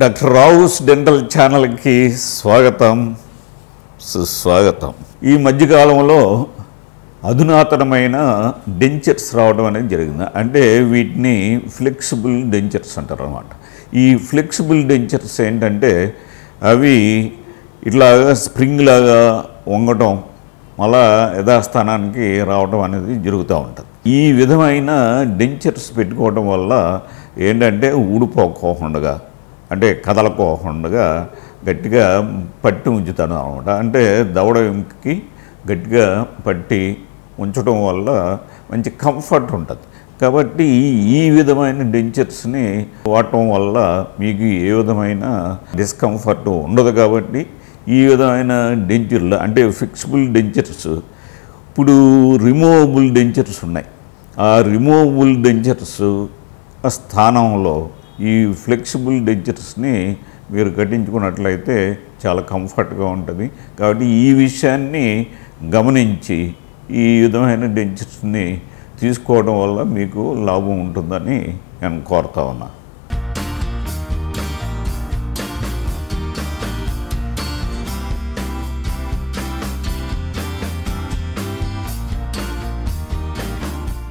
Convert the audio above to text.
Doctor Rao's dental ఛానల్కి స్వాగతం, సుస్వాగతం. ఈ మధ్యకాలంలో అధునాతనమైన డెంచర్స్ రావడం అనేది జరిగింది. అంటే వీటిని ఫ్లెక్సిబుల్ డెంచర్స్ అంటారు అన్నమాట. ఈ ఫ్లెక్సిబుల్ డెంచర్స్ ఏంటంటే అవి ఇట్లాగా స్ప్రింగ్ లాగా వంగటం, మళ్ళా యథాస్థానానికి రావడం అనేది జరుగుతూ ఉంటుంది. ఈ విధమైన డెంచర్స్ పెట్టుకోవడం వల్ల ఏంటంటే ఊడిపోకుండా, అంటే కదలకోకుండా గట్టిగా పట్టి ఉంచుతాను అనమాట. అంటే దవడ వెంకి గట్టిగా పట్టి ఉంచడం వల్ల మంచి కంఫర్ట్ ఉంటుంది. కాబట్టి ఈ విధమైన డెంచర్స్ని వాడటం వల్ల మీకు ఏ విధమైన డిస్కంఫర్ట్ ఉండదు. కాబట్టి ఈ విధమైన డెంచర్లు అంటే ఫిక్సిబుల్ డెంచర్స్, ఇప్పుడు రిమూవబుల్ డెంచర్స్ ఉన్నాయి. ఆ రిమూవబుల్ డెంచర్స్ స్థానంలో ఈ ఫ్లెక్సిబుల్ డెంచర్స్ని మీరు కట్టించుకున్నట్లయితే చాలా కంఫర్ట్గా ఉంటుంది. కాబట్టి ఈ విషయాన్ని గమనించి ఈ విధమైన డెంచర్స్ని తీసుకోవడం వల్ల మీకు లాభం ఉంటుందని నేను కోరుతా ఉన్నా.